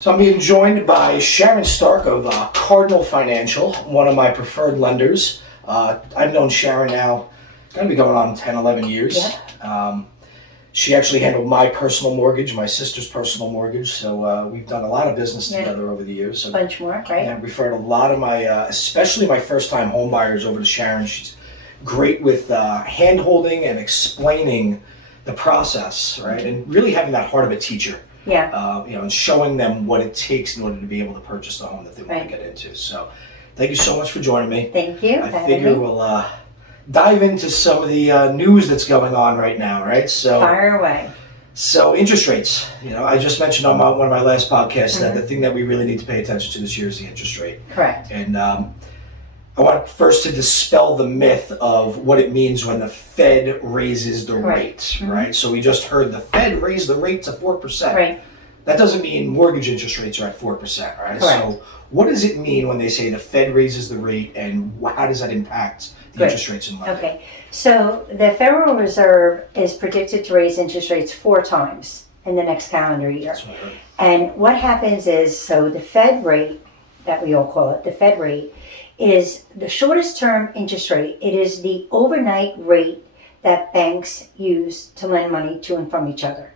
So I'm being joined by Sharon Stark of Cardinal Financial, one of my preferred lenders. I've known Sharon now, it's going to be going on 10, 11 years. Yeah. She actually handled my personal mortgage, my sister's personal mortgage, so we've done a lot of business together over the years. So, bunch more, right? I've referred a lot of my, especially my first-time home buyers over to Sharon. She's great with hand-holding and explaining the process, right? And really having that heart of a teacher. Yeah. And showing them what it takes in order to be able to purchase the home that they want to get into. So, thank you so much for joining me. Thank you. I figure we'll dive into some of the news that's going on right now, right? So, fire away. So, interest rates. I just mentioned on one of my last podcasts that the thing that we really need to pay attention to this year is the interest rate. Correct. And I want first to dispel the myth of what it means when the Fed raises the rate, right? So we just heard the Fed raise the rate to 4%. Right. That doesn't mean mortgage interest rates are at 4%, right? Correct. So what does it mean when they say the Fed raises the rate, and how does that impact the interest rates in lending? Okay. So the Federal Reserve is predicted to raise interest rates 4 times in the next calendar year. That's what I heard. And what happens is, so the Fed rate, that we all call it, the Fed rate, is the shortest term interest rate. It is the overnight rate that banks use to lend money to and from each other.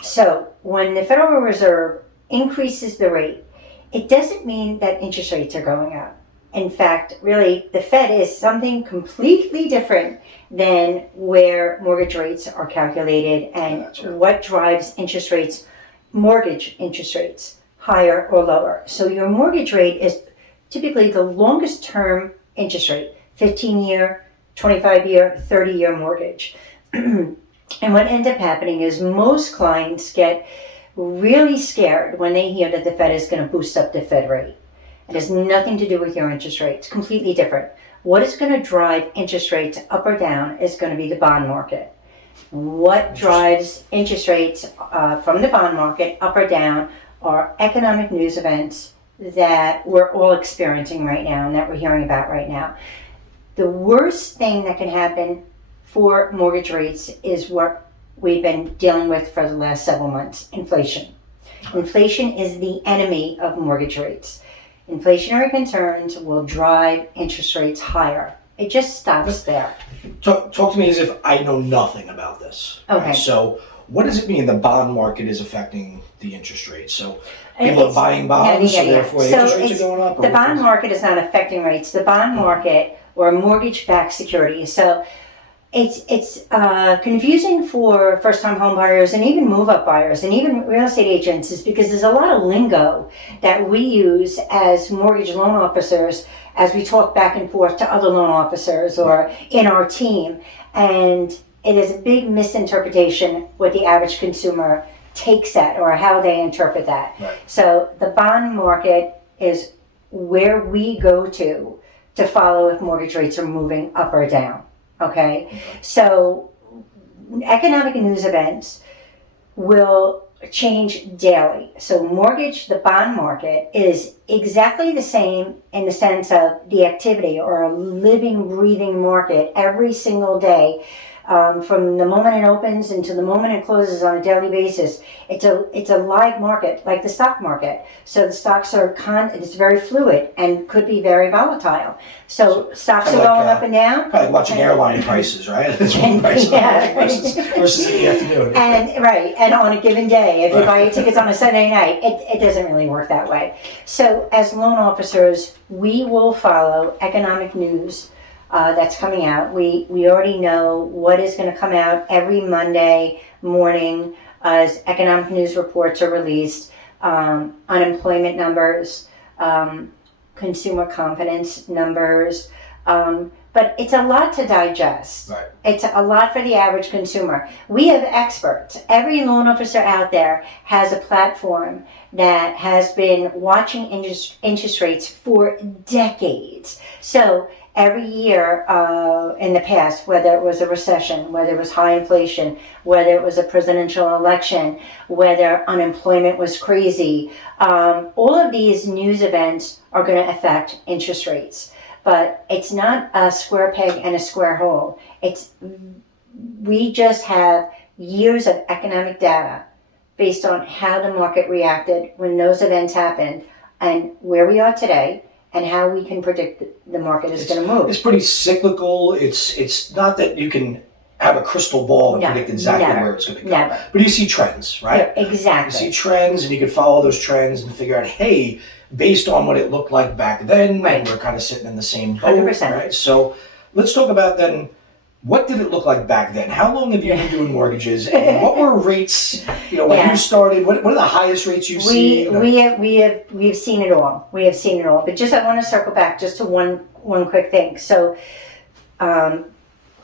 So when the Federal Reserve increases the rate, it doesn't mean that interest rates are going up. In fact, really, the Fed is something completely different than where mortgage rates are calculated and what drives interest rates, mortgage interest rates, higher or lower. So your mortgage rate is typically the longest term interest rate, 15-year, 25-year, 30-year mortgage. And what ends up happening is most clients get really scared when they hear that the Fed is going to boost up the Fed rate. It has nothing to do with your interest rate. It's completely different. What is going to drive interest rates up or down is going to be the bond market. What drives interest rates from the bond market up or down are economic news events that we're all experiencing right now and that we're hearing about right now. The worst thing that can happen for mortgage rates is what we've been dealing with for the last several months, inflation. Inflation is the enemy of mortgage rates. Inflationary concerns will drive interest rates higher. It just stops there. Talk to me as if I know nothing about this. Okay. Right? So what does it mean the bond market is affecting the interest rate? So people are buying bonds, so therefore the interest rates are going up? The bond market is not affecting rates. The bond market, or mortgage-backed securities. So it's confusing for first-time home buyers and even move-up buyers and even real estate agents, is because there's a lot of lingo that we use as mortgage loan officers as we talk back and forth to other loan officers or in our team. And it is a big misinterpretation what the average consumer takes that or how they interpret that. Right. So the bond market is where we go to follow if mortgage rates are moving up or down. Okay? So economic news events will change daily. So the bond market is exactly the same in the sense of the activity, or a living, breathing market every single day. From the moment it opens until the moment it closes on a daily basis, it's a live market, like the stock market. So the stocks are it's very fluid and could be very volatile. So stocks are going up and down. Kind of like watching airline prices, right? It's one price versus in the afternoon. And on a given day, if you buy your tickets on a Sunday night, it doesn't really work that way. So as loan officers, we will follow economic news that's coming out. We already know what is going to come out every Monday morning as economic news reports are released. Unemployment numbers, consumer confidence numbers. But it's a lot to digest. Right. It's a lot for the average consumer. We have experts. Every loan officer out there has a platform that has been watching interest rates for decades. So every year in the past, whether it was a recession, whether it was high inflation, whether it was a presidential election, whether unemployment was crazy, all of these news events are going to affect interest rates. But it's not a square peg and a square hole. We just have years of economic data based on how the market reacted when those events happened and where we are today and how we can predict the market is going to move. It's pretty cyclical. It's not that you can have a crystal ball and predict exactly where it's going to go. Never. But you see trends, right? Yeah, exactly. You see trends, and you can follow those trends and figure out, hey, based on what it looked like back then, and we're kind of sitting in the same boat, 100%. right? So let's talk about then, what did it look like back then? How long have you been doing mortgages, and what were rates? When you started, what are the highest rates you've seen? We've seen it all. We have seen it all. But I want to circle back just to one quick thing. So,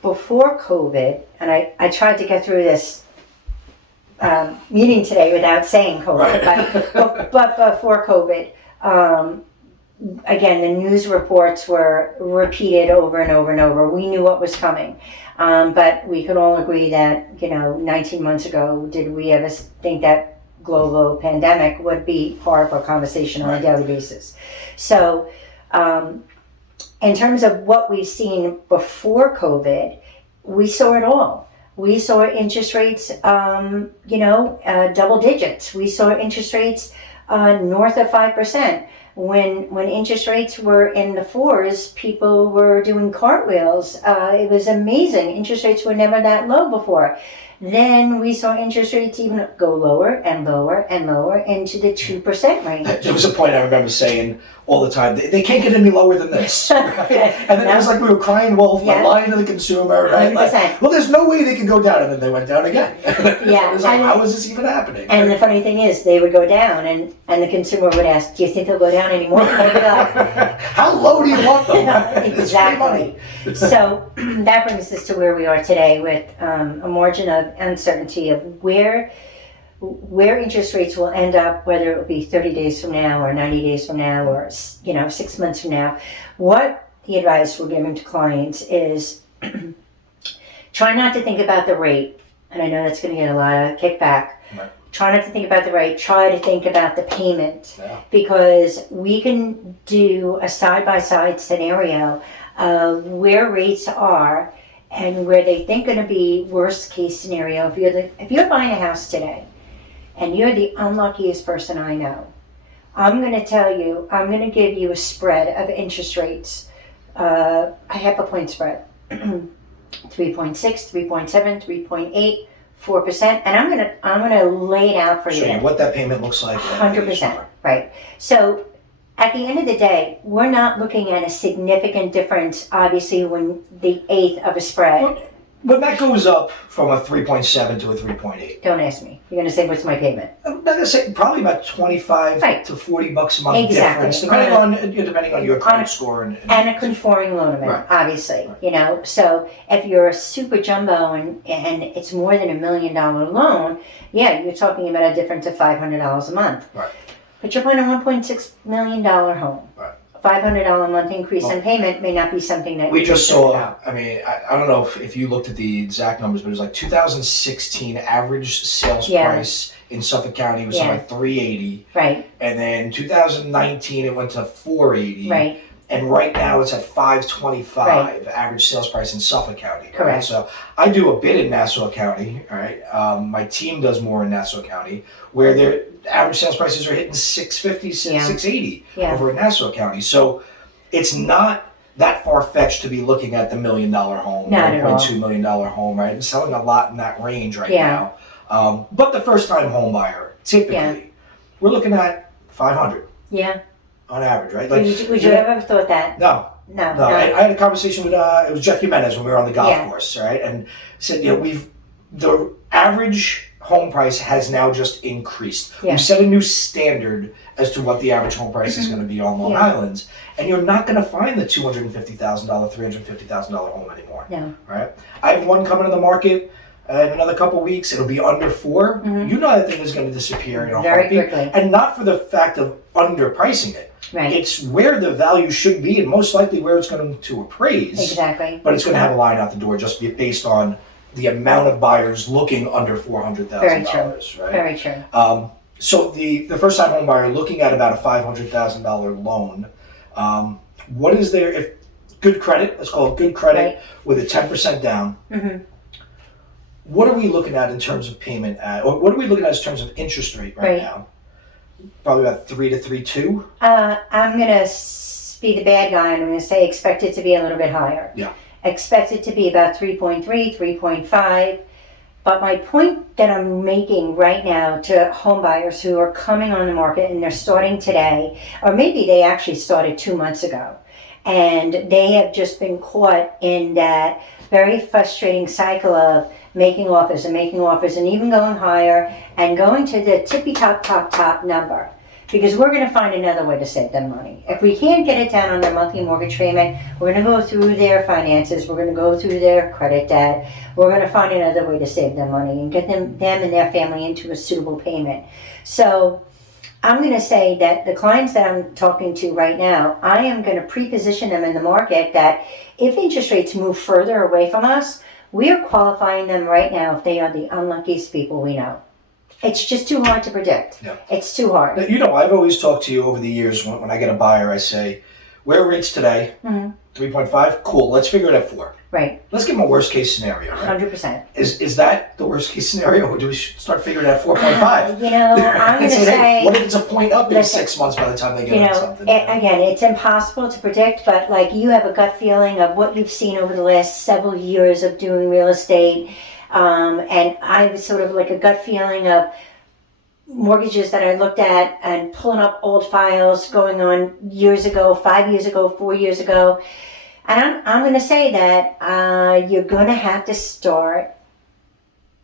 before COVID, and I tried to get through this meeting today without saying COVID, but before COVID, again, the news reports were repeated over and over and over. We knew what was coming. But we could all agree that, 19 months ago, did we ever think that global pandemic would be part of our conversation on a daily basis? So, in terms of what we've seen before COVID, we saw it all. We saw interest rates, double digits. We saw interest rates north of 5%. When interest rates were in the 4s, people were doing cartwheels. It was amazing. Interest rates were never that low before. Then we saw interest rates even go lower and lower and lower into the 2% range. There was a point I remember saying all the time, they can't get any lower than this. Right? And then it was like we were crying wolf, lying to the consumer, right? Like, well, there's no way they can go down, and then they went down again. It was like, how is this even happening? And the funny thing is, they would go down, and the consumer would ask, do you think they'll go down anymore? And they'd be like, how low do you want them? Exactly. So that brings us to where we are today with a margin of uncertainty of where interest rates will end up, whether it will be 30 days from now or 90 days from now or 6 months from now. What the advice we're giving to clients is try not to think about the rate, and I know that's going to get a lot of kickback. Right. Try not to think about the rate. Try to think about the payment, because we can do a side-by-side scenario of where rates are and where they think going to be worst case scenario. If you're buying a house today and you're the unluckiest person I know, I'm going to give you a spread of interest rates, a half a point spread, 3.6, 3.7, 3.8, 4%, and I'm going to lay it out for you. Show you what that payment looks like. 100%, right. So at the end of the day, we're not looking at a significant difference, obviously, when the eighth of a spread. When that goes up from a 3.7 to a 3.8. Don't ask me. You're going to say, what's my payment? I'm going to say probably about 25 to $40 a month difference, depending on your credit score. And a conforming loan amount, obviously. So if you're a super jumbo and it's more than $1 million loan, you're talking about a difference of $500 a month. Right. But you're buying a $1.6 million home. Right. $500 a month increase in payment may not be something that we just saw. About. I mean, I don't know if you looked at the exact numbers, but it was like 2016 average sales price in Suffolk County was something like $380. Right. And then 2019 it went to $480. Right. And right now it's at $525 average sales price in Suffolk County. Correct. Right? So I do a bit in Nassau County. All right. My team does more in Nassau County, where their average sales prices are hitting $650, $680 over in Nassau County. So it's not that far fetched to be looking at the $1 million home, $1.2 million home, right? And selling a lot in that range right now. But the first time home buyer, typically, we're looking at $500. Yeah. On average, right? Like, would you ever have thought that? No. I had a conversation with it was Jeff Jimenez when we were on the golf course, right? And said, the average home price has now just increased. We've set a new standard as to what the average home price is going to be on Long Island, and you're not going to find the $250,000, $350,000 home anymore. No. Right? I have one coming to the market. In another couple of weeks, it'll be under $4. You know that thing is going to disappear in a very heartbeat. quickly, and not for the fact of underpricing it. Right. It's where the value should be, and most likely where it's going to appraise. Exactly. But it's going to have a line out the door just based on the amount of buyers looking under $400,000. Right. Very true. So the first-time home buyer looking at about a $500,000 loan, what is there if good credit? Let's call it good credit with a 10% down. what are we looking at in terms of payment or what are we looking at in terms of interest rate right now? Probably about 3 to 3.2. I'm gonna be the bad guy, and I'm gonna say expect it to be a little bit higher. Yeah. Expect it to be about 3.3, 3.5. But my point that I'm making right now to home buyers who are coming on the market and they're starting today, or maybe they actually started 2 months ago, and they have just been caught in that very frustrating cycle of making offers and even going higher and going to the tippy top number. Because we're going to find another way to save them money. If we can't get it down on their monthly mortgage payment, we're going to go through their finances, we're going to go through their credit debt, we're going to find another way to save them money and get them and their family into a suitable payment. So I'm going to say that the clients that I'm talking to right now, I am going to pre-position them in the market that if interest rates move further away from us, we are qualifying them right now if they are the unluckiest people we know. It's just too hard to predict. Yeah. It's too hard. Now, I've always talked to you over the years when I get a buyer, I say, where are rates today? 3.5? Cool, let's figure it at 4. Right. Let's give them a worst case scenario, right? 100%. Is that the worst case scenario, or do we start figuring it at 4.5? I'm going to say... What if it's a point up in 6 months by the time they get on something? Again, it's impossible to predict, but like you have a gut feeling of what you've seen over the last several years of doing real estate. And I have sort of like a gut feeling of mortgages that I looked at and pulling up old files going on years ago, 5 years ago, 4 years ago. And I'm going to say that you're going to have to start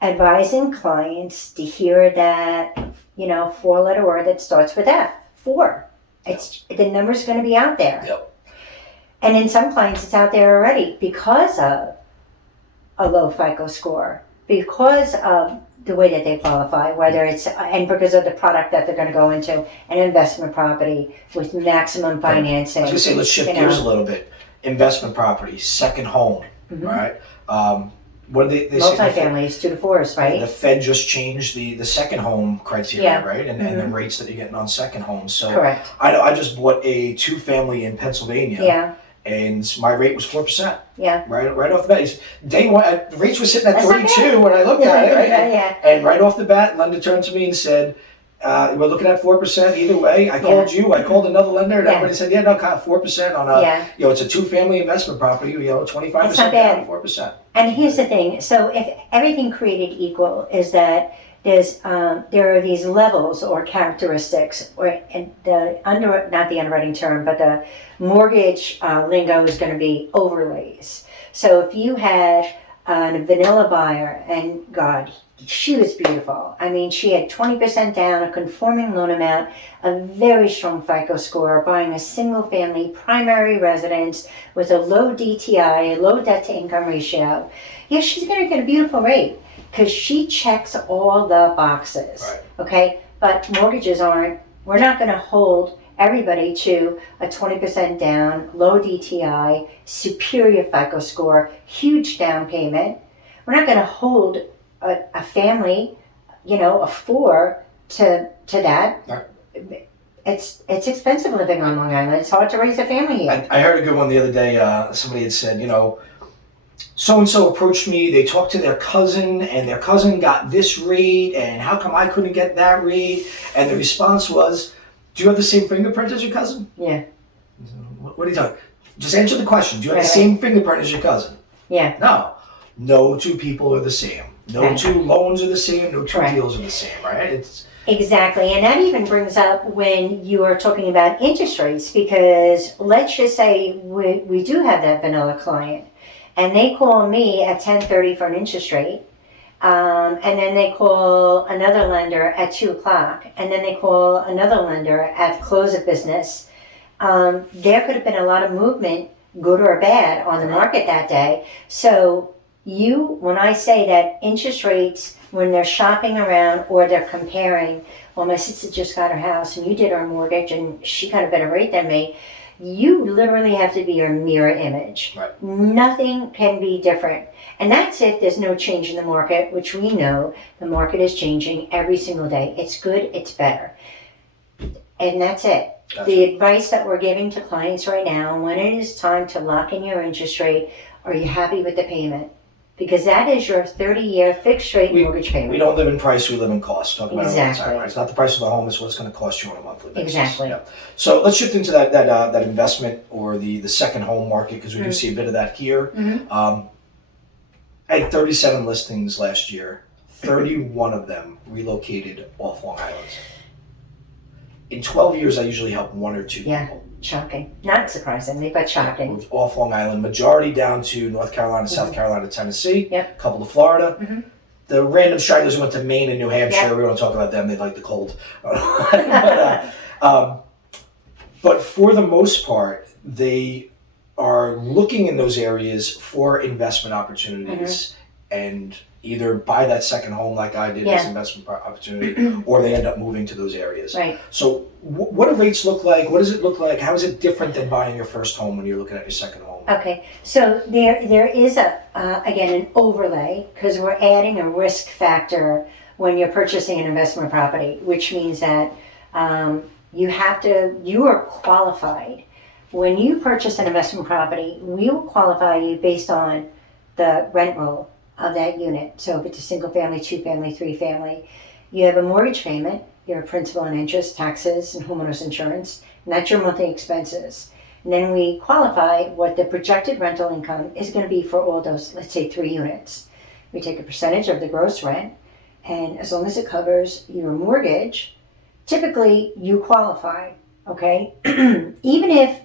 advising clients to hear that, 4-letter word that starts with F. 4. The number's going to be out there. Yep. And in some clients, it's out there already because of a low FICO score, because of the way that they qualify, and because of the product that they're going to go into, an investment property with maximum financing. I was going to say, let's shift gears a little bit. Investment property, second home, right? What do they say? Multifamilies, 2 to 4s, right? The Fed just changed the second home criteria, right? And the rates that you're getting on second homes. So correct. I just bought a 2-family in Pennsylvania. Yeah. And my rate was 4%. Yeah. Right off the bat. Day one, the rates were sitting at 32 when I looked at it, right? And right off the bat, lender turned to me and said, we're looking at 4% either way. I called you, I called another lender, and everybody said, 4% on a, it's a 2-family investment property, 25% down, 4%. And here's the thing. So if everything created equal is that there are these levels or characteristics, not the underwriting term, but the mortgage lingo is going to be overlays. So if you had a vanilla buyer, and God, she was beautiful. I mean, she had 20% down, a conforming loan amount, a very strong FICO score, buying a single-family primary residence with a low DTI, a low debt-to-income ratio. Yeah, she's going to get a beautiful rate because she checks all the boxes. Right. Okay? But mortgages aren't. We're not going to hold everybody to a 20% down, low DTI, superior FICO score, huge down payment. We're not going to hold a family, a 4 to that. Right. It's expensive living on Long Island. It's hard to raise a family here. I heard a good one the other day. Somebody had said, so-and-so approached me, they talked to their cousin, and their cousin got this rate, and how come I couldn't get that rate? And the response was, do you have the same fingerprint as your cousin? Yeah. What are you talking? Just answer the question. Do you have the same fingerprint as your cousin? Yeah. No 2 people are the same. No 2 loans are the same. No 2 deals are the same, right? Exactly. And that even brings up when you are talking about interest rates, because let's just say we do have that vanilla client, and they call me at 10:30 for an interest rate, and then they call another lender at 2 o'clock, and then they call another lender at close of business. There could have been a lot of movement, good or bad, on the market that day. So when I say that interest rates, when they're shopping around or they're comparing, well, my sister just got her house and you did her mortgage and she got a better rate than me, you literally have to be your mirror image. Right. Nothing can be different. And that's if there's no change in the market, which we know the market is changing every single day. It's good, it's better. And that's it. Gotcha. The advice that we're giving to clients right now, when it is time to lock in your interest rate, are you happy with the payment? because that is your 30-year fixed rate mortgage payment. We don't live in price, we live in cost. Talk about it all the Exactly. time, right? It's not the price of the home, it's what it's going to cost you on a monthly basis. Exactly. Yeah. So let's shift into that investment or the second home market, because we do see a bit of that here. I had 37 listings last year. 31 of them relocated off Long Island. In 12 years, I usually help one or two people. Shocking. Not surprisingly, but shocking. Moved off Long Island, majority down to North Carolina, South Carolina, Tennessee, a Yep. couple to Florida. The random stragglers went to Maine and New Hampshire. Yep. We don't talk about them, they like the cold. But for the most part, they are looking in those areas for investment opportunities and either buy that second home like I did as investment opportunity, or they end up moving to those areas. Right. So what do rates look like? What does it look like? How is it different than buying your first home when you're looking at your second home? Okay, so there is again an overlay, because we're adding a risk factor when you're purchasing an investment property, which means that you are qualified. When you purchase an investment property, we will qualify you based on the rent roll of that unit. So if it's a single family, two family, three family, you have a mortgage payment, your principal and interest, taxes, and homeowners insurance, and that's your monthly expenses. And then we qualify what the projected rental income is going to be for all those, let's say 3 units. We take a percentage of the gross rent, and as long as it covers your mortgage, typically you qualify, okay? Even if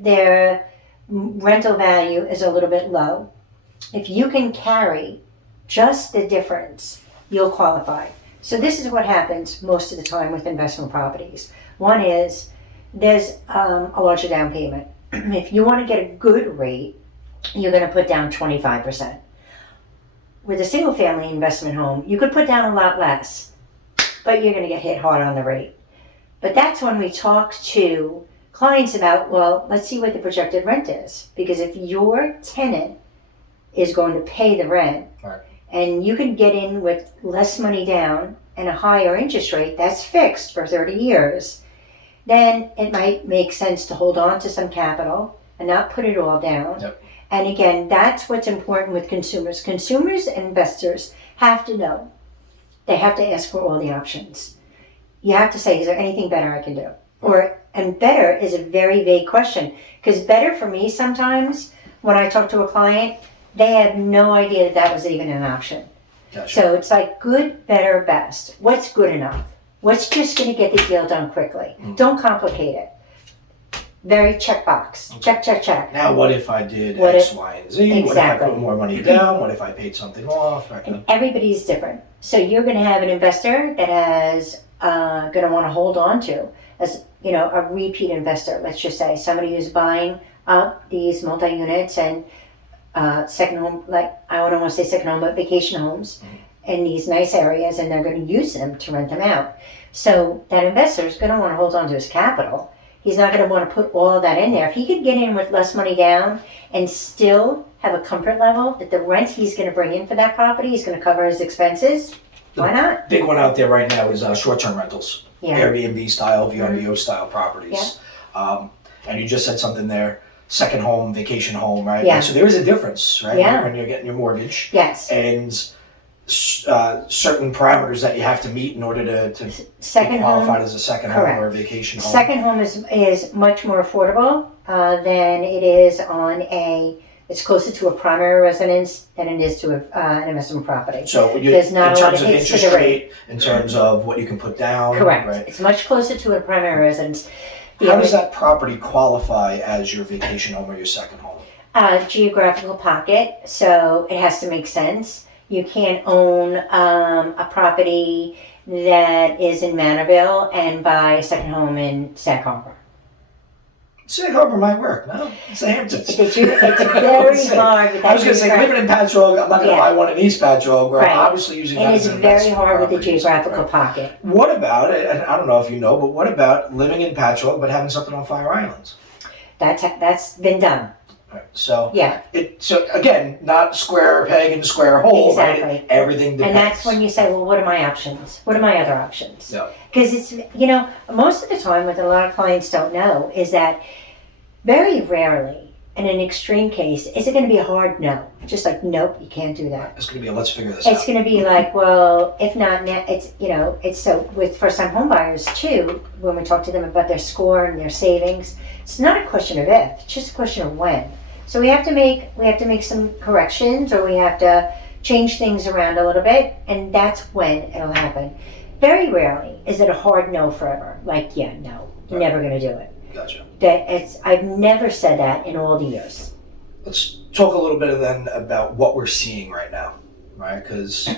their rental value is a little bit low, if you can carry just the difference, you'll qualify. So this is what happens most of the time with investment properties. One is there's a larger down payment. If you want to get a good rate, you're going to put down 25%. With a single family investment home, you could put down a lot less, but you're going to get hit hard on the rate. But that's when we talk to clients about, well, let's see what the projected rent is. Because if your tenant is going to pay the rent, and you can get in with less money down and a higher interest rate that's fixed for 30 years, then it might make sense to hold on to some capital and not put it all down. Yep. And again, that's what's important with consumers. Consumers and investors have to know. They have to ask for all the options. You have to say, is there anything better I can do? And better is a very vague question. Because better for me sometimes, when I talk to a client, they have no idea that was even an option. Gotcha. So it's like good, better, best. What's good enough? What's just going to get the deal done quickly? Don't complicate it. Very checkbox. Check, check, check. Now what if I did X, Y, and Z? Exactly. What if I put more money down? What if I paid something off? And everybody's different. So you're going to have an investor that has going to want to hold on to, as a repeat investor. Let's just say somebody who's buying up these multi-units and second home, like I don't want to say second home, but vacation homes in these nice areas, and they're going to use them to rent them out. So that investor is going to want to hold on to his capital. He's not going to want to put all of that in there. If he could get in with less money down and still have a comfort level that the rent he's going to bring in for that property is going to cover his expenses, why not? Big one out there right now is short-term rentals. Yeah. Airbnb style, VRBO style properties. Yeah. And you just said something there, second home, vacation home, right? Yeah. So there is a difference, right? Yeah. When you're getting your mortgage. Yes. And certain parameters that you have to meet in order to be qualified as a second home or a vacation home. Second home is much more affordable than it is on it's closer to a primary residence than it is to an investment property. So in terms of interest rate, in terms of what you can put down. Correct. Right? It's much closer to a primary residence. How does that property qualify as your vacation home or your second home? Geographical pocket, so it has to make sense. You can't own a property that is in Manorville and buy a second home in Sag Harbor. Sag Harbor might work, no? It's the Hamptons. It's very hard with that. I was going to say, living in Patchogue, I'm not going to buy one in East Patchogue. We're obviously using that as an investment. It is very hard with the properties, geographical pocket. What about, and I don't know if you know, but what about living in Patchogue but having something on Fire Islands? That's been done. Right. So yeah. So again, not square peg and square hole. Exactly. Right? Everything depends. And that's when you say, well, what are my options? What are my other options? Yeah. Because it's most of the time, what a lot of clients don't know is that very rarely in an extreme case, is it going to be a hard no? Just like, nope, you can't do that. It's going to be a let's figure this out. It's going to be like, well, if not now, it's, it's so with first-time home buyers too, when we talk to them about their score and their savings, it's not a question of if, it's just a question of when. So we have to make some corrections, or we have to change things around a little bit, and that's when it'll happen. Very rarely is it a hard no forever. Like, yeah, no, you're never going to do it. Gotcha. I've never said that in all the years. Let's talk a little bit then about what we're seeing right now, right? Because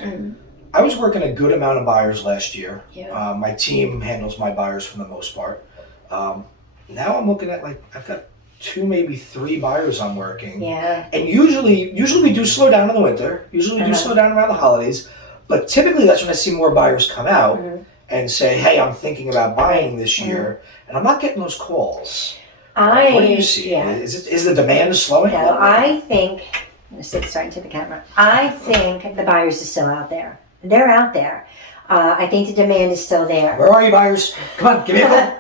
I was working a good amount of buyers last year. Yeah. My team handles my buyers for the most part. Now I'm looking at I've got 2, maybe 3 buyers I'm working. Yeah. And usually we do slow down in the winter. Usually we do slow down around the holidays. But typically that's when I see more buyers come out and say, hey, I'm thinking about buying this year. And I'm not getting those calls. What do you see? Yeah. Is the demand slowing? No, I think, I'm going to sit straight into the camera. I think the buyers are still out there. They're out there. I think the demand is still there. Where are you, buyers? Come on, give me a call.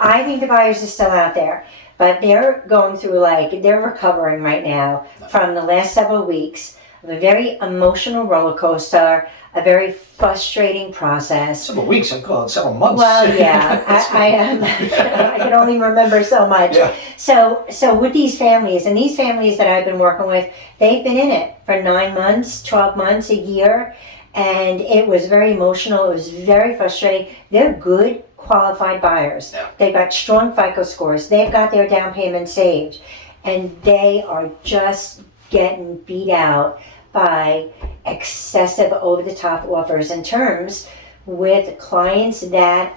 I think the buyers are still out there. But they're going through, they're recovering right now from the last several weeks of a very emotional roller coaster, a very frustrating process. Several weeks, I'm calling several months. Well, yeah, I can only remember so much. Yeah. So with these families, and these families that I've been working with, they've been in it for 9 months, 12 months, a year, and it was very emotional. It was very frustrating. They're good, qualified buyers. Yeah. They've got strong FICO scores. They've got their down payment saved, and they are just getting beat out by excessive over-the-top offers and terms with clients that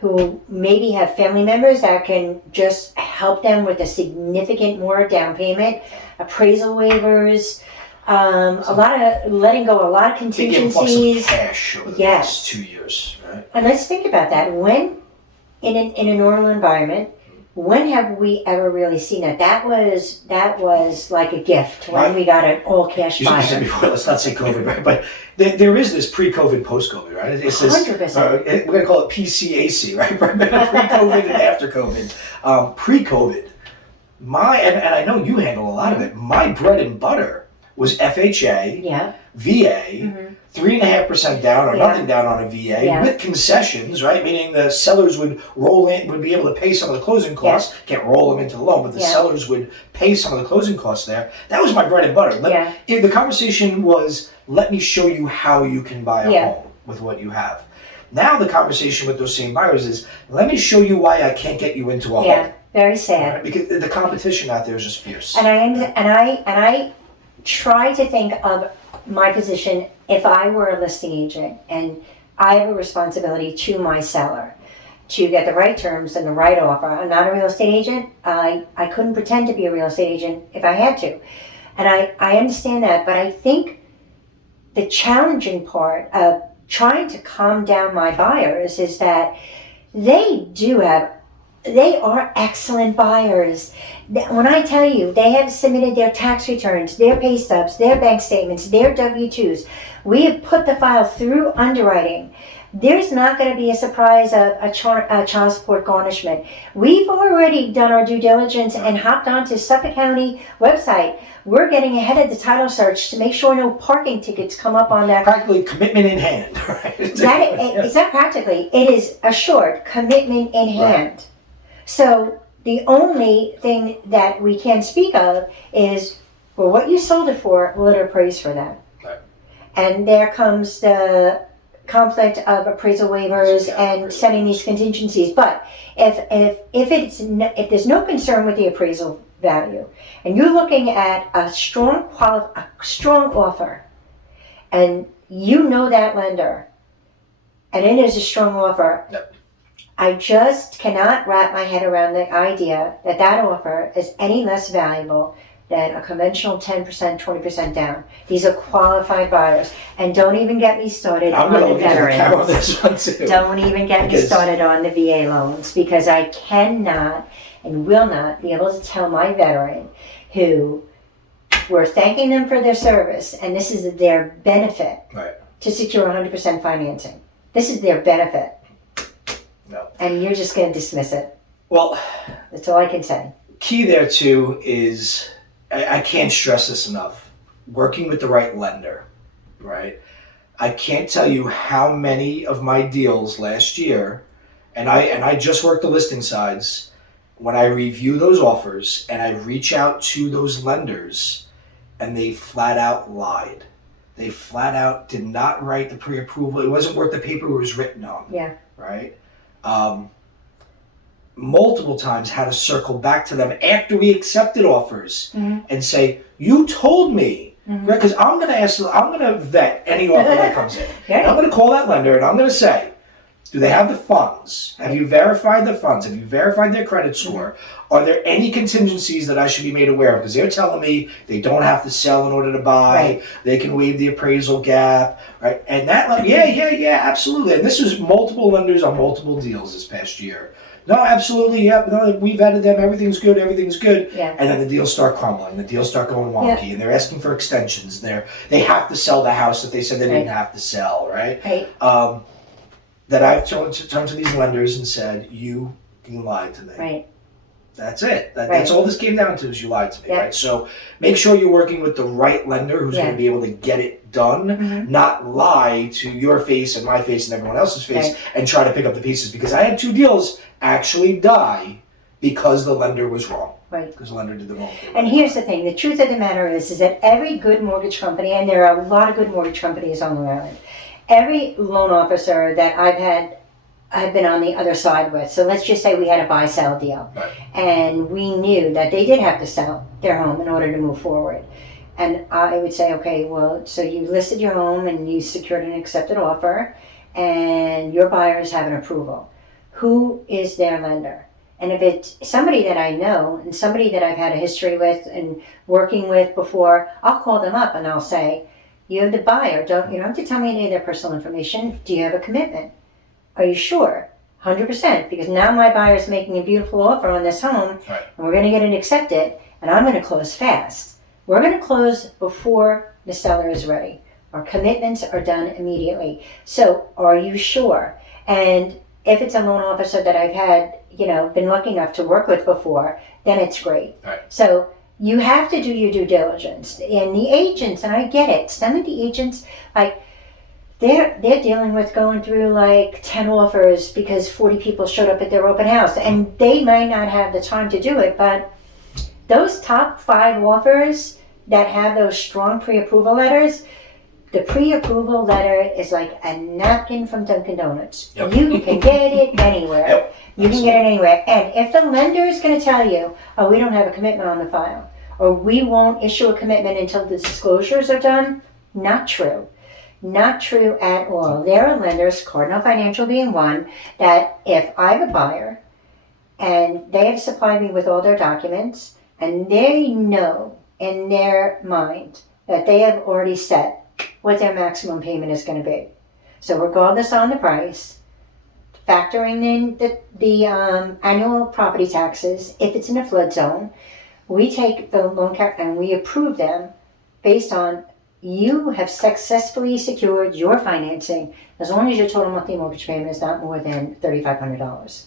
who maybe have family members that can just help them with a significant more down payment, appraisal waivers, a lot of letting go, a lot of contingencies. Big influx of cash over the last 2 years, right? And let's think about that. When in a normal environment, when have we ever really seen that? That was like a gift when we got an all cash buyer. You said before, let's not say COVID, right? But there is this pre-COVID, post-COVID, right? It's this, 100%. We're going to call it PCAC, right? Pre-COVID and after COVID. Pre-COVID, and I know you handle a lot of it. My bread and butter was FHA, VA, 3.5% down or nothing down on a VA with concessions, right? Meaning the sellers would be able to pay some of the closing costs. Can't roll them into the loan, but the sellers would pay some of the closing costs there. That was my bread and butter. The conversation was, let me show you how you can buy a home with what you have. Now the conversation with those same buyers is, let me show you why I can't get you into a home. Yeah, very sad. Right? Because the competition out there is just fierce. And I try to think of my position if I were a listing agent and I have a responsibility to my seller to get the right terms and the right offer. I'm not a real estate agent. I couldn't pretend to be a real estate agent if I had to. And I understand that, but I think the challenging part of trying to calm down my buyers is that they are excellent buyers. When I tell you, they have submitted their tax returns, their pay stubs, their bank statements, their W-2s. We have put the file through underwriting. There's not going to be a surprise of a child support garnishment. We've already done our due diligence and hopped onto Suffolk County website. We're getting ahead of the title search to make sure no parking tickets come up on that. Practically commitment in hand, right? It's not practically. It is assured commitment in hand. Right. So the only thing that we can speak of is, well, what you sold it for, will it appraise for that? Right. And there comes the conflict of appraisal waivers and setting these contingencies. But if there's no concern with the appraisal value, and you're looking at a strong offer, and you know that lender, and it is a strong offer. Yep. I just cannot wrap my head around the idea that offer is any less valuable than a conventional 10%, 20% down. These are qualified buyers. And don't even get me started on the veterans. Don't even get me started on the VA loans, because I cannot and will not be able to tell my veteran who we're thanking them for their service, and this is their benefit to secure 100% financing. This is their benefit. No. And you're just going to dismiss it. Well, that's all I can say. key there too is, I can't stress this enough, working with the right lender, right? I can't tell you how many of my deals last year, and I just work the listing sides, when I review those offers and I reach out to those lenders and they flat out lied. They flat out did not write the pre-approval. It wasn't worth the paper it was written on. Yeah. Right? Multiple times had to circle back to them after we accepted offers and say, you told me, right? Because I'm going to vet any offer that comes in. And I'm going to call that lender and I'm going to say, do they have the funds? Have you verified the funds? Have you verified their credit score? Are there any contingencies that I should be made aware of? Because they're telling me they don't have to sell in order to buy. Right. They can waive the appraisal gap, right? And that, yeah, absolutely. And this was multiple lenders on multiple deals this past year. No, absolutely, yeah. No, we vetted them. Everything's good. Yeah. And then the deals start crumbling. The deals start going wonky, and they're asking for extensions. They have to sell the house that they said they didn't have to sell, right? Right. That I've turned to these lenders and said, you lied to me. Right. That's it. That's all this came down to, is you lied to me, right? So make sure you're working with the right lender who's going to be able to get it done, not lie to your face and my face and everyone else's face and try to pick up the pieces. Because I had 2 deals actually die because the lender was wrong. Right. Because the lender did the wrong thing. And here's the thing. The truth of the matter is that every good mortgage company, and there are a lot of good mortgage companies on Long Island, every loan officer that I've been on the other side with. So let's just say we had a buy-sell deal. Right. And we knew that they did have to sell their home in order to move forward. And I would say, okay, well, so you listed your home and you secured an accepted offer and your buyers have an approval. Who is their lender? And if it's somebody that I know and somebody that I've had a history with and working with before, I'll call them up and I'll say, you have the buyer. You don't have to tell me any of their personal information. Do you have a commitment? Are you sure? 100%. Because now my buyer's making a beautiful offer on this home, and we're going to get it accepted, and I'm going to close fast. We're going to close before the seller is ready. Our commitments are done immediately. So, are you sure? And if it's a loan officer that I've had, been lucky enough to work with before, then it's great. Right. So, you have to do your due diligence. And the agents, and I get it, some of the agents, they're dealing with going through 10 offers because 40 people showed up at their open house. And they might not have the time to do it, but those top 5 offers that have those strong pre-approval letters, the pre-approval letter is like a napkin from Dunkin' Donuts. Yep. You can get it anywhere. Yep. You can get it anywhere. And if the lender is going to tell you, oh, we don't have a commitment on the file, or we won't issue a commitment until the disclosures are done, not true. Not true at all. There are lenders, Cardinal Financial being one, that if I have a buyer and they have supplied me with all their documents and they know in their mind that they have already set what their maximum payment is going to be. So regardless on the price, factoring in the annual property taxes, if it's in a flood zone, we take the loan and we approve them based on you have successfully secured your financing as long as your total monthly mortgage payment is not more than $3,500.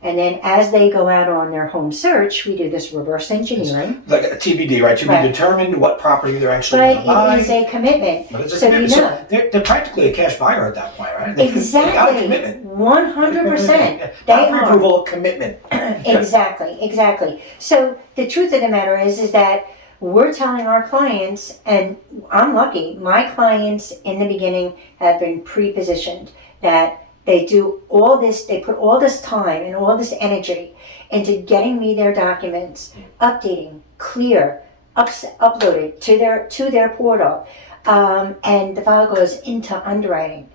And then as they go out on their home search, we do this reverse engineering. It's like a TBD, right? To be determined what property they're actually going to buy. But it is a commitment. But it's a so commitment. You know. So they're practically a cash buyer at that point, right? Exactly. They got a commitment. 100%. Not pre-approval, commitment. Exactly. So the truth of the matter is that we're telling our clients, and I'm lucky, my clients in the beginning have been pre-positioned, that they do all this, they put all this time and all this energy into getting me their documents, updating, clear, uploaded to their portal, and the file goes into underwriting.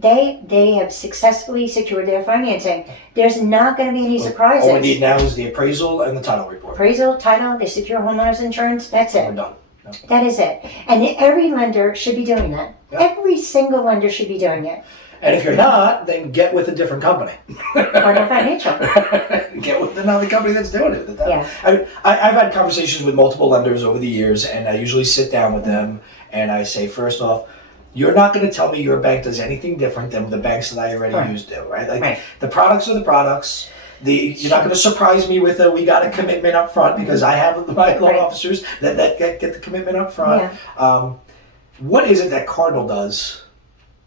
They have successfully secured their financing. There's not going to be any surprises. All we need now is the appraisal and the title report. Appraisal, title, they secure homeowners insurance, that's it. We're done. No. That is it. And every lender should be doing that. Yeah. Every single lender should be doing it. And if you're not, then get with a different company. Cardinal Financial. Get with another company that's doing it. Yeah. I've had conversations with multiple lenders over the years, and I usually sit down with them and I say, first off, you're not going to tell me your bank does anything different than the banks that I already use do, right? The products are the products. You're not going to surprise me with we got a commitment up front, because I have my loan officers that get the commitment up front. Yeah. What is it that Cardinal does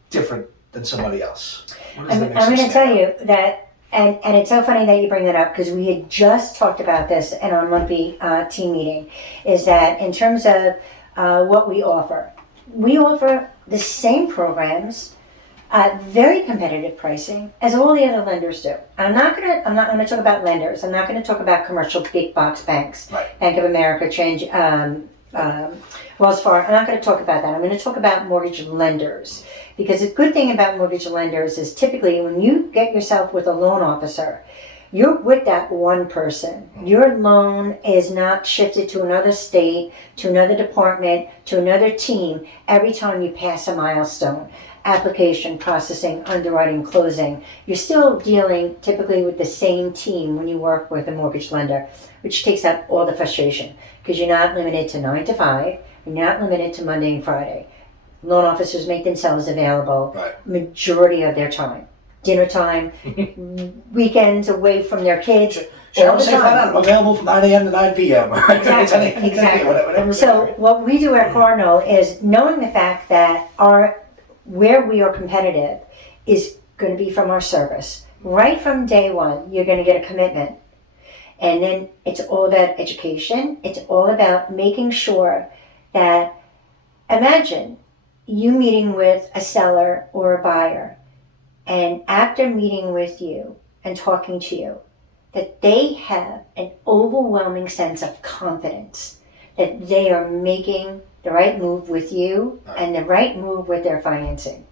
different than somebody else? I'm going to tell you that, and it's so funny that you bring that up, because we had just talked about this in our monthly team meeting, is that in terms of what we offer the same programs at very competitive pricing as all the other lenders do. I'm not going to talk about lenders. I'm not going to talk about commercial big box banks, Bank of America, Change, Wells Fargo. I'm not going to talk about that. I'm going to talk about mortgage lenders, because the good thing about mortgage lenders is typically when you get yourself with a loan officer, you're with that one person. Your loan is not shifted to another state, to another department, to another team every time you pass a milestone. Application, processing, underwriting, closing. You're still dealing typically with the same team when you work with a mortgage lender, which takes out all the frustration, because you're not limited to 9 to 5. You're not limited to Monday and Friday. Loan officers make themselves available majority of their time. Dinner time, weekends away from their kids. All the time. I'm available from 9 a.m. to 9 p.m. Exactly. Whatever. So what we do at Cardinal is knowing the fact that where we are competitive is going to be from our service. Right from day one, you're going to get a commitment. And then it's all about education. It's all about making sure that, imagine you meeting with a seller or a buyer, and after meeting with you and talking to you, that they have an overwhelming sense of confidence that they are making the right move with you and the right move with their financing.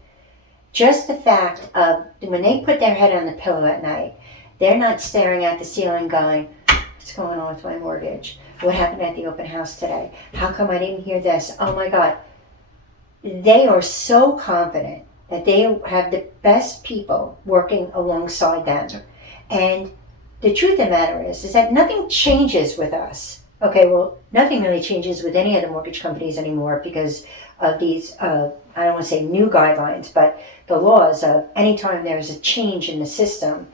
Just the fact of when they put their head on the pillow at night, they're not staring at the ceiling going, what's going on with my mortgage? What happened at the open house today? How come I didn't hear this? Oh my God. They are so confident that they have the best people working alongside them. And the truth of the matter is that nothing changes with us. Okay, well, nothing really changes with any of the mortgage companies anymore because of these, I don't want to say new guidelines, but the laws of anytime there's a change in the system,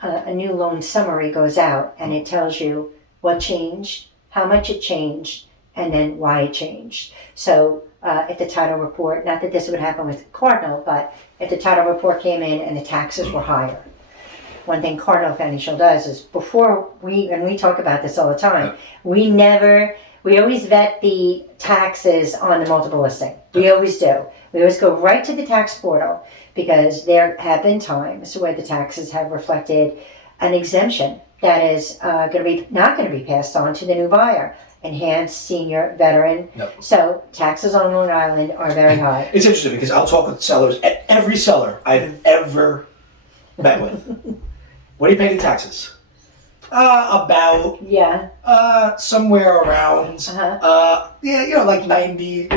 a new loan summary goes out and it tells you what changed, how much it changed, and then why it changed. So if the title report, not that this would happen with Cardinal, but if the title report came in and the taxes were higher, one thing Cardinal Financial does is and we talk about this all the time, we always vet the taxes on the multiple listing. We always do. We always go right to the tax portal, because there have been times where the taxes have reflected an exemption that is not going to be passed on to the new buyer. Enhanced, senior, veteran. So taxes on Long Island are very high. It's interesting because I'll talk with sellers, at every seller I've ever met with. What do you pay in taxes? About somewhere around like 90.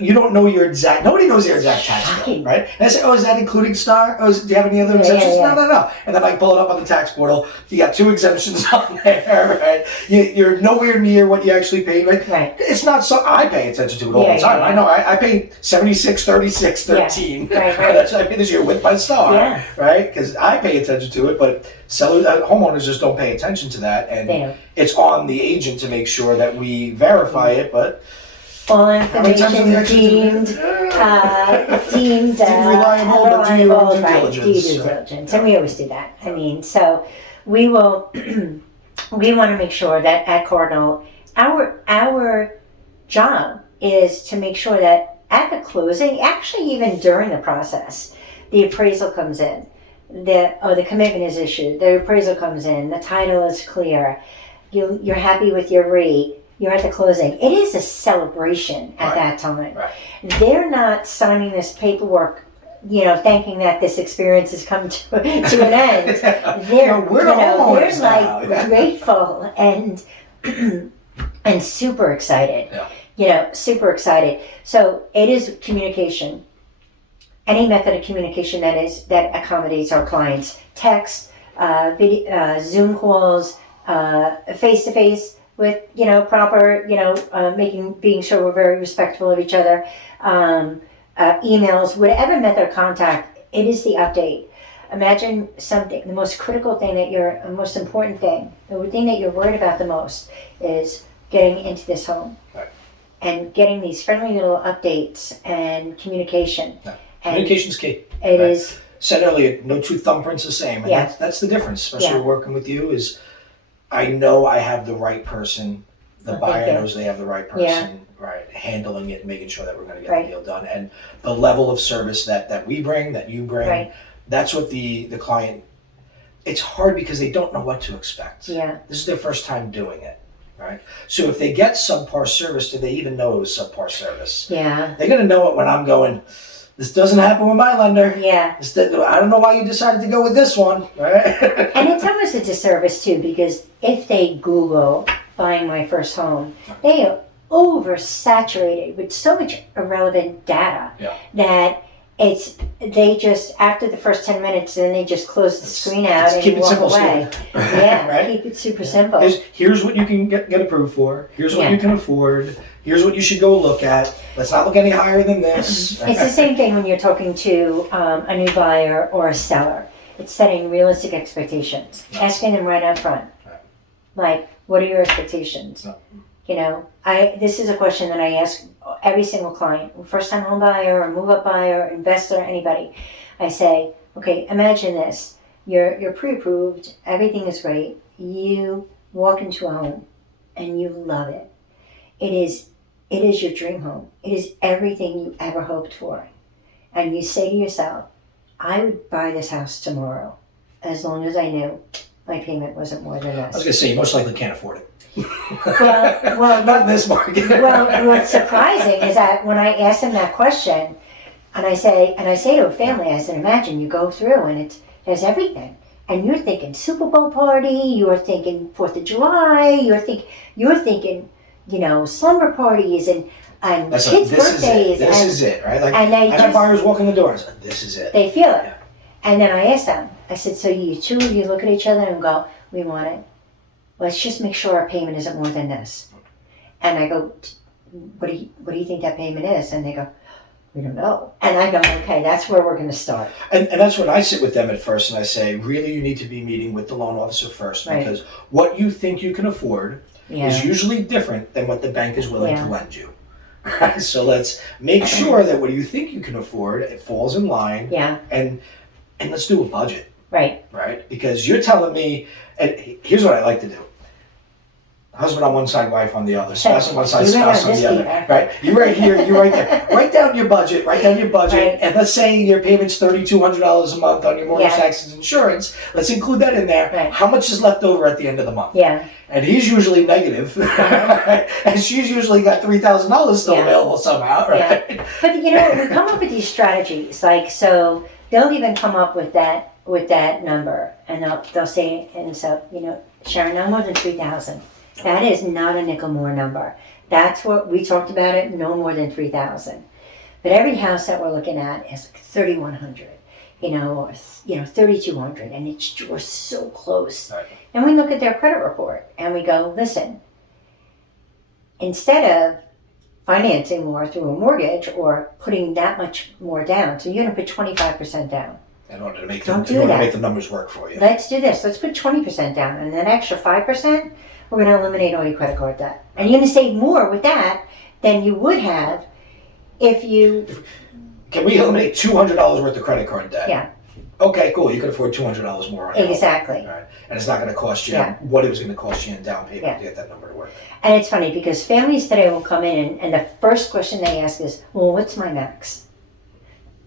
You don't know your exact. Nobody knows their exact tax bill, right? And I say, is that including STAR? Do you have any other exemptions? No. And then I pull it up on the tax portal. You got 2 exemptions on there, right? You're nowhere near what you actually pay, right? It's not so. I pay attention to it all the time. I know. I pay 76, 36, 13. Right. That's what I pay this year with my STAR, right? Because I pay attention to it, but sellers, homeowners just don't pay attention to that, and it's on the agent to make sure that we verify it, but. All information deemed reliable, but do your due diligence. And we always do that. I mean, so we will. We want to make sure that at Cardinal, our job is to make sure that at the closing, actually even during the process, the appraisal comes in, the commitment is issued, the appraisal comes in, the title is clear, you're happy with your rate. You're at the closing. It is a celebration at that time. They're not signing this paperwork, thinking that this experience has come to an end. They're, they're grateful and super excited. Super excited. So it is communication. Any method of communication that accommodates our clients. Text, video, Zoom calls, face-to-face. With proper being sure we're very respectful of each other, emails, whatever method of contact, it is the update. imagine something, the most critical thing the most important thing, the thing that you're worried about the most is getting into this home. Right. And getting these friendly little updates and communication. Yeah. Communication's key. It is. Said earlier, no two thumbprints the same. And Yeah. that's the difference, especially working with you, is I know I have the right person. The buyer knows they have the right person, right, handling it, making sure that we're going to get the deal done. And the level of service that we bring, that you bring, that's what the client, it's hard because they don't know what to expect. Yeah. This is their first time doing it, right? So if they get subpar service, do they even know it was subpar service? Yeah. They're going to know it when I'm going, this doesn't happen with my lender. Yeah. I don't know why you decided to go with this one, right? And it's almost a disservice too, because if they Google buying my first home, they are oversaturated with so much irrelevant data that they just, after the first 10 minutes, then they just close the screen out and walk away. Yeah, right? Keep it super simple. Here's what you can get approved for. Here's what you can afford. Here's what you should go look at. Let's not look any higher than this. It's the same thing when you're talking to a new buyer or a seller. It's setting realistic expectations, asking them right up front. Like, what are your expectations? You know, this is a question that I ask every single client, first time home buyer or move up buyer, investor, anybody. I say, okay, imagine this. You're pre-approved, everything is great. You walk into a home and you love it. It is your dream home. It is everything you ever hoped for. And you say to yourself, I would buy this house tomorrow as long as I knew my payment wasn't more than this. I was going to say, you most likely can't afford it. Well, not in this market. Well, what's surprising is that when I ask them that question, and I say to a family, I said, imagine you go through and it has everything, and you're thinking Super Bowl party, you're thinking 4th of July, you're thinking, you know, slumber parties and kids' birthdays. This is it, right? Like, and I have buyers walk in the door and say, this is it. They feel it. And then I asked them, I said, so you two of you look at each other and go, we want it. Let's just make sure our payment isn't more than this. And I go, what do you think that payment is? And they go, we don't know. And I go, okay, that's where we're going to start. And that's when I sit with them at first and I say, really, you need to be meeting with the loan officer first, because what you think you can afford is usually different than what the bank is willing to lend you. Right? So let's make sure that what you think you can afford, it falls in line. Yeah. And let's do a budget. Right. Right? Because you're telling me, and here's what I like to do. Husband on one side, wife on the other. Spouse on one side, spouse on the other. Right? You right here, you right there. Write down your budget, right. And let's say your payment's $3,200 a month on your mortgage, taxes, insurance. Let's include that in there. Right. How much is left over at the end of the month? Yeah. And he's usually negative. And she's usually got $3,000 still available somehow, right? Yeah. But you know, we come up with these strategies. Like, so they'll even come up with that number, and they'll say, and so, you know, Sharon, no more than 3,000. That is not a nickel more number. That's what we talked about it, no more than 3,000. But every house that we're looking at is like 3,100, or 3,200, and we're so close. Right. And we look at their credit report and we go, listen, instead of financing more through a mortgage or putting that much more down, so you're going to put 25% down. In order to make the numbers work for you. Let's do this. Let's put 20% down, and that extra 5%, we're going to eliminate all your credit card debt. And you're going to save more with that than you would have if you... Can we eliminate $200 worth of credit card debt? Yeah. Okay, cool. You can afford $200 more on it. Exactly. Right. And it's not going to cost you what it was going to cost you in down payment to get that number to work. And it's funny because families today will come in and the first question they ask is, well, what's my max?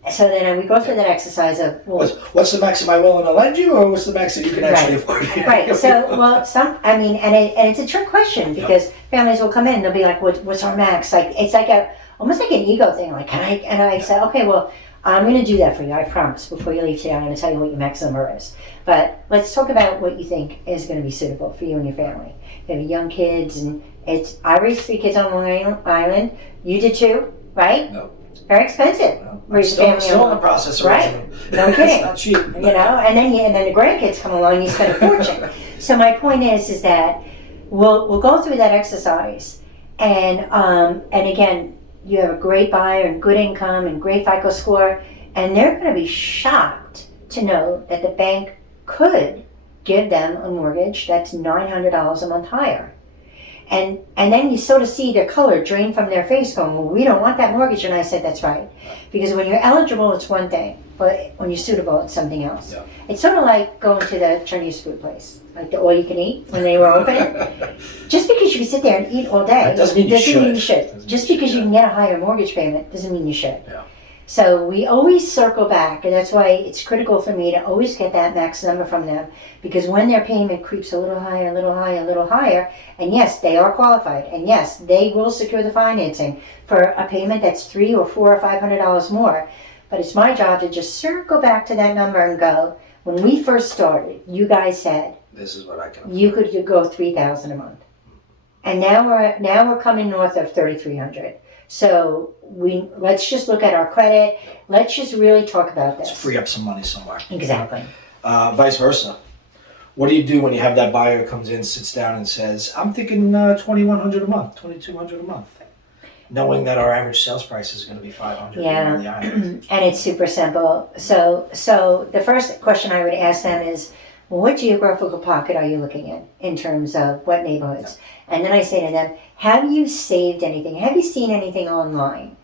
So then we go through that exercise of, well, what's the max am I willing to lend you, or what's the max that you can actually afford? Right. So, well, and it's a trick question because families will come in and they'll be like, what's our max? Like, it's like almost like an ego thing. Like, and I say, okay, well, I'm going to do that for you. I promise. Before you leave today, I'm going to tell you what your max number is. But let's talk about what you think is going to be suitable for you and your family. You have young kids, and I raised 3 kids on Long Island. You did too, right? No. Very expensive. I'm still in the process of raising them. No kidding. It's not cheap. And then the grandkids come along and you spend a fortune. So my point is that we'll go through that exercise, and again, you have a great buyer and good income and great FICO score, and they're going to be shocked to know that the bank could give them a mortgage that's $900 a month higher. And then you sort of see the color drain from their face going, well, we don't want that mortgage. And I said, that's right. Because when you're eligible, it's one thing. But when you're suitable, it's something else. Yeah. It's sort of like going to the Chinese food place, like the all you can eat when they were open. Just because you can sit there and eat all day that doesn't mean you should. Just because you can get a higher mortgage payment doesn't mean you should. Yeah. So we always circle back, and that's why it's critical for me to always get that max number from them, because when their payment creeps a little higher, a little higher, a little higher, and yes, they are qualified, and yes, they will secure the financing for a payment that's $300 or $400 or $500 more. But it's my job to just circle back to that number and go, when we first started, you guys said this is what I can afford. You could go $3,000 a month, and now we're coming north of $3,300. So let's just look at our credit. Let's just really talk about this. Let's free up some money somewhere. Exactly. Vice versa. What do you do when you have that buyer comes in, sits down, and says, "I'm thinking $2,100 a month, $2,200 a month," knowing that our average sales price is going to be $500 on the island? And it's super simple. So the first question I would ask them is, what geographical pocket are you looking in terms of what neighborhoods? And then I say to them, have you saved anything? Have you seen anything online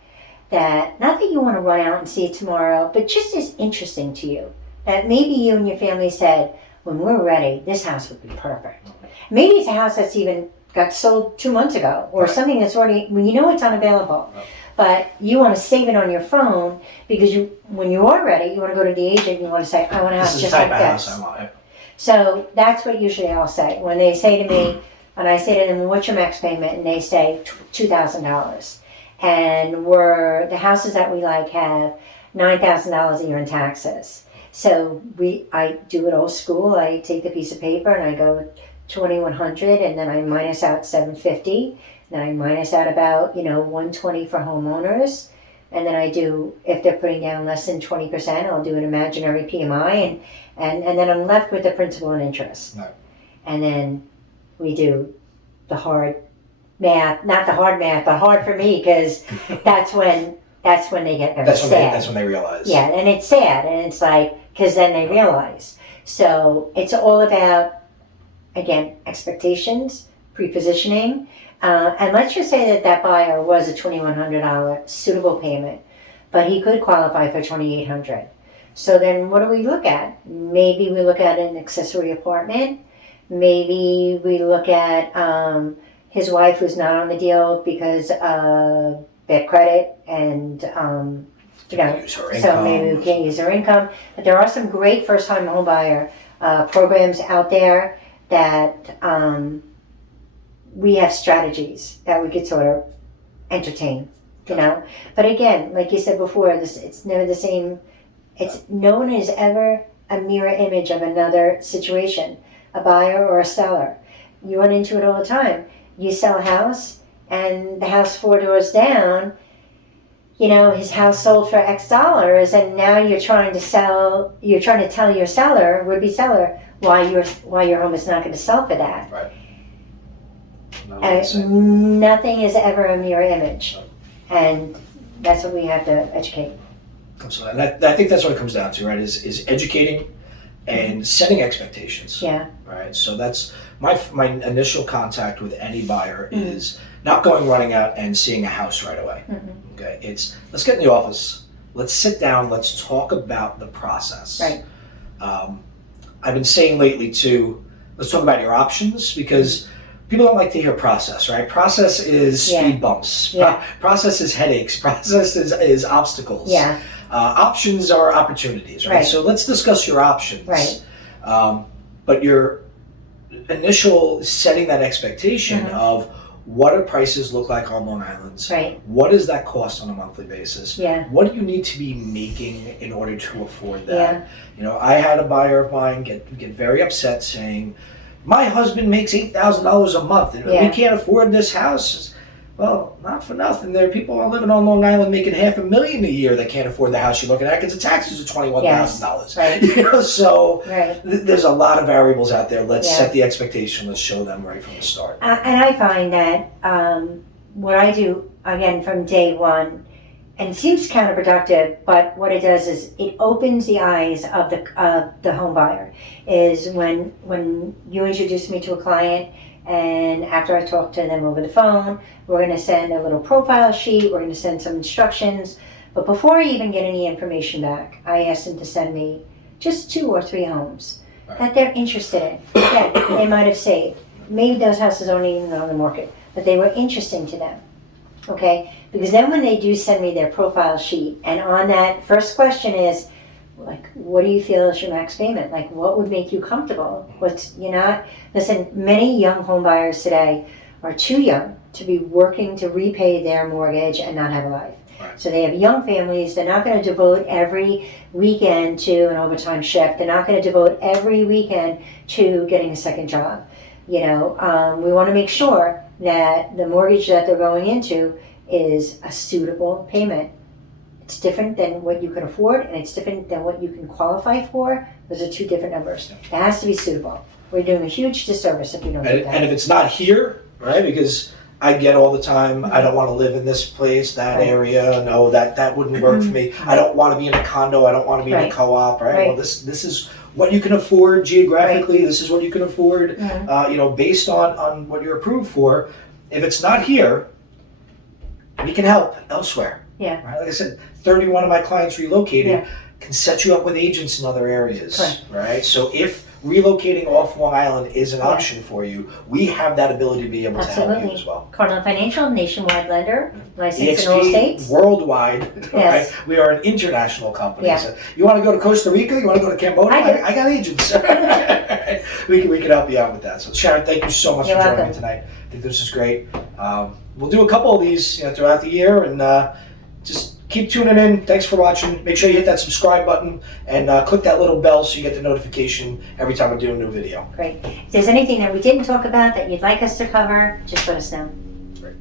that, not that you want to run out and see it tomorrow, but just is interesting to you? That maybe you and your family said, when we're ready, this house would be perfect. Maybe it's a house that's even got sold 2 months ago, or something that's already, when you know it's unavailable. But you want to save it on your phone because when you are ready, you want to go to the agent and you want to say, I want a house just like this. This is the type of house I want. So that's what usually I'll say. When they say to me, and I say to them, what's your max payment? And they say $2,000. And the houses that we like have $9,000 a year in taxes. So I do it old school. I take the piece of paper and I go $2,100, and then I minus out $750. Then I minus out about $120 for homeowners. And then I do, if they're putting down less than 20%, I'll do an imaginary PMI, and then I'm left with the principal and interest. Right. And then we do the hard math, not the hard math, but hard for me, because that's when they get very sad. That's when they realize. Yeah, and it's sad, and it's like, because then they realize. So it's all about, again, expectations, pre-positioning. And let's just say that buyer was a $2,100 suitable payment, but he could qualify for $2,800. So then what do we look at? Maybe we look at an accessory apartment. Maybe we look at his wife who's not on the deal because of bad credit and, so maybe we can't use her income. But there are some great first-time home buyer programs out there that we have strategies that we could sort of entertain, But again, like you said before, it's never the same. No one is ever a mirror image of another situation, a buyer or a seller. You run into it all the time. You sell a house, and the house 4 doors down, his house sold for X dollars, and now you're trying to tell your seller, would-be seller, why your home is not going to sell for that. Right. Nothing is ever a mirror image, and that's what we have to educate. Absolutely, and I think that's what it comes down to, right? Is educating and setting expectations. Yeah. Right. So that's my initial contact with any buyer is not running out and seeing a house right away. Mm-hmm. Okay. It's let's get in the office. Let's sit down. Let's talk about the process. Right. I've been saying lately too. Let's talk about your options, because people don't like to hear process, right? Process is speed bumps. Yeah. Process is headaches. Process is obstacles. Yeah. Options are opportunities, right? So let's discuss your options. Right. But your initial setting that expectation of what do prices look like on Long Island? Right. What does that cost on a monthly basis? Yeah. What do you need to be making in order to afford that? Yeah. I had a buyer of mine get very upset saying, my husband makes $8,000 a month and we can't afford this house. Well, not for nothing. There are people living on Long Island making $500,000 a year that can't afford the house you're looking at because the taxes are $21,000. Right. So there's a lot of variables out there. Let's set the expectation. Let's show them right from the start. And I find that what I do, again, from day one, and it seems counterproductive, but what it does is it opens the eyes of the home buyer. Is when you introduce me to a client, and after I talk to them over the phone, we're going to send a little profile sheet, we're going to send some instructions, but before I even get any information back, I ask them to send me just 2 or 3 homes that they're interested in, that they might have saved. Maybe those houses aren't even on the market, but they were interesting to them. Okay, because then when they do send me their profile sheet, and on that first question is, like, what do you feel is your max payment? Like, what would make you comfortable? Listen, many young home buyers today are too young to be working to repay their mortgage and not have a life. Right. So they have young families, they're not going to devote every weekend to an overtime shift. They're not going to devote every weekend to getting a second job. We want to make sure that the mortgage that they're going into is a suitable payment. It's different than what you can afford, and it's different than what you can qualify for. Those are 2 different numbers. It has to be suitable. We're doing a huge disservice if you don't do that. And if it's not here, right, because I get all the time, I don't want to live in this place, that area, no, that wouldn't work for me. I don't want to be in a condo, I don't want to be in a co-op, right? Well, this is what you can afford geographically, this is what you can afford, based on what you're approved for. If it's not here, we can help elsewhere. Yeah. Right? Like I said, 31 of my clients relocated, can set you up with agents in other areas. Correct. Right? So if relocating off Long Island is an option for you, we have that ability to be able to help you as well. Cardinal Financial, nationwide lender, licensed in all states. Worldwide. Yes. Right? We are an international company. Yeah. So you want to go to Costa Rica? You want to go to Cambodia? I got agents. we can help you out with that. So Sharon, thank you so much for joining me tonight. I think this is great. We'll do a couple of these throughout the year, and just keep tuning in. Thanks for watching. Make sure you hit that subscribe button and click that little bell so you get the notification every time I do a new video. Great. If there's anything that we didn't talk about that you'd like us to cover, just let us know. Great.